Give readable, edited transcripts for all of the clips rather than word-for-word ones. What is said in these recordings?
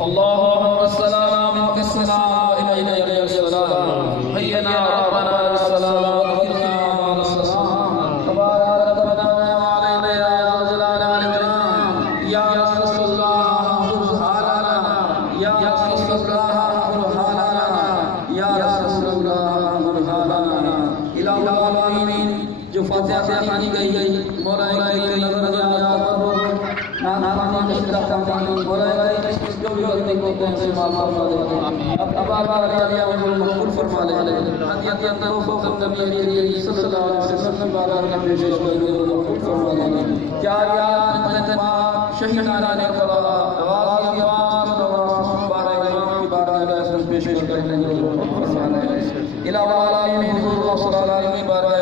اللهم صل على من في السماء وإليك السلام حينا ربنا بالسلام وذكرنا مع السلام تبارك ربنا وعلينا يا جلال الإكرام يا رسول الله برهاننا يا رسول الله برهاننا يا رسول الله برهاننا إلى العالمين جو فاتحہ خانی گئی مولا کی نظر یا تبرک نانا خانی کی صدقہ خانی مولا کی جو بھی غلطی کو تم سے معاف فرما دے اب بابا علی مقبول فرما لے حدیث اندر فوق نبی صلی اللہ علیہ وسلم بابا کا پیش مقبول فرما دے کیا یا شہید نارانے کرا آواز کی آواز بارہ امام کی بارہ پیش کرنے کے فرما دے الہ العالمین حضور صلی اللہ علیہ وسلم بارہ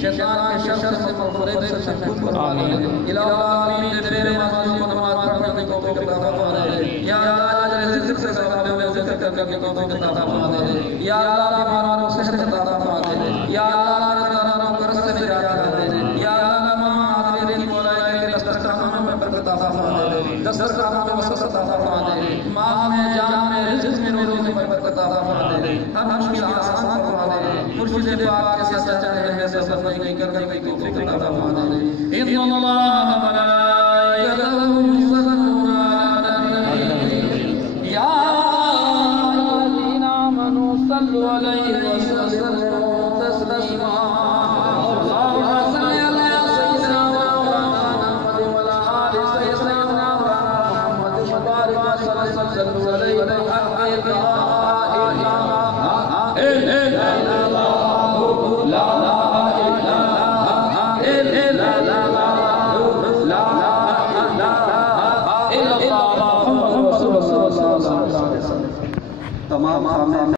شیطان کے شر سے مغفرت سے محفوظ فرما دے الہ العالمین تیرے معصوم کو نماز پڑھنے کی توفیق عطا فرما دے یا اللہ ذکر سے ثواب میں ذکر کرنے کی توفیق عطا فرما دے یا اللہ بیماروں کو صحت عطا فرما دے یا اللہ ناروں کو رزق میں نجات دے یا اللہ ماں تیری مولا کے دسترخوان میں برکت عطا فرما دے دسترخوان میں وسعت عطا فرما دے ماں میں جان میں رزق میں روزی میں برکت عطا فرما دے ہر مشکل آسان فرما دے مرشد پاک کے ساتھ چلے ہیں سے سب نہیں کرنے کی توفیق عطا فرما دے ان اللہ ملائکتہ یصلون علی النبی یا الذین آمنوا صلوا علیہ وسلم